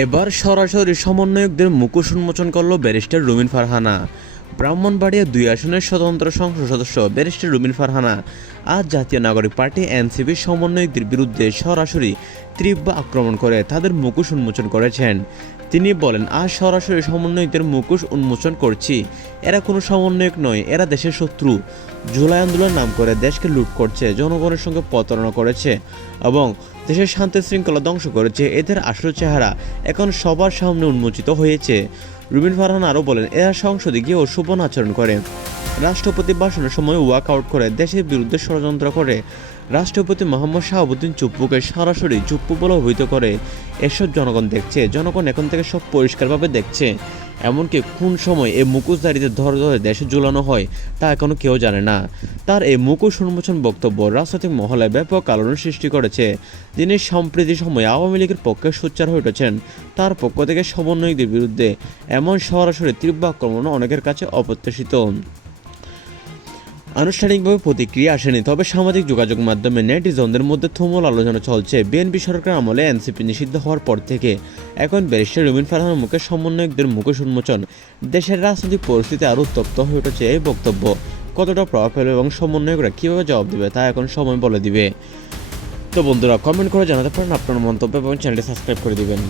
এবার সরাসরি সমন্বয়কদের মুখোশ উন্মোচন করল ব্যারিস্টার রুমিন ফারহানা। ব্রাহ্মণবাড়িয়া 2 আসনের স্বতন্ত্র সংসদ সদস্য ব্যারিস্টার রুমিন ফারহানা আজ জাতীয় নাগরিক পার্টি এনসিপির সমন্বয়কদের বিরুদ্ধে সরাসরি তীব্র আক্রমণ করে তাদের মুখোশ উন্মোচন করেছেন। তিনি বলেন, আজ সরাসরি সমন্বয়কদের মুখোশ উন্মোচন করছি। এরা কোনো সমন্বয়ক নয়, এরা দেশের শত্রু। জুলাই আন্দোলনের নাম করে দেশকে লুট করছে, জনগণের সঙ্গে প্রতারণা করেছে এবং দেশের শান্তি শৃঙ্খলা ধ্বংস করেছে। এদের আসল চেহারা এখন সবার সামনে উন্মোচিত হয়েছে। রুমিন ফারহানা আরও বলেন, এরা সংসদে গিয়েও শোভন আচরণ করে, রাষ্ট্রপতি ভাষণের সময় ওয়াক আউট করে, দেশের বিরুদ্ধে ষড়যন্ত্র করে, রাষ্ট্রপতি মোহাম্মদ শাহাবুদ্দিন চুপ্পুকে সরাসরি চুপ্পু বলে অভিহিত করে। এসব জনগণ দেখছে, জনগণ এখন থেকে সব পরিষ্কারভাবে দেখছে। এমনকি কোন সময় এই মুখোশধারীদের ধরে ধরে দেশে ঝুলানো হয় তা এখনও কেউ জানে না। তার এই মুখোশ উন্মোচন বক্তব্য রাজনৈতিক মহলে ব্যাপক আলোড়ন সৃষ্টি করেছে। তিনি সম্প্রতি সময়ে আওয়ামী লীগের পক্ষে সোচ্চার হয়ে উঠেছেন। তার পক্ষ থেকে সমন্বয়কদের বিরুদ্ধে এমন সরাসরি তীব্র আক্রমণ অনেকের কাছে অপ্রত্যাশিত। আনুষ্ঠানিকভাবে প্রতিক্রিয়া আসেনি, তবে সামাজিক যোগাযোগ মাধ্যমে নেটিজনদের মধ্যে তুমুল আলোচনা চলছে। বিএনপি সরকার আমলে এনসিপি নিষিদ্ধ হওয়ার পর থেকে এখন ব্যারিস্টার রুমিন ফারহানার মুখে সমন্বয়কদের মুখোশ উন্মোচন। দেশের রাজনৈতিক পরিস্থিতি আরও উত্তপ্ত হয়ে উঠেছে। এই বক্তব্য কতটা প্রভাব ফেলবে এবং সমন্বয়করা কীভাবে জবাব দেবে তা এখন সময় বলে দিবে। তো বন্ধুরা, কমেন্ট করে জানাতে পারেন আপনার মন্তব্য এবং চ্যানেলটি সাবস্ক্রাইব করে দিবেন।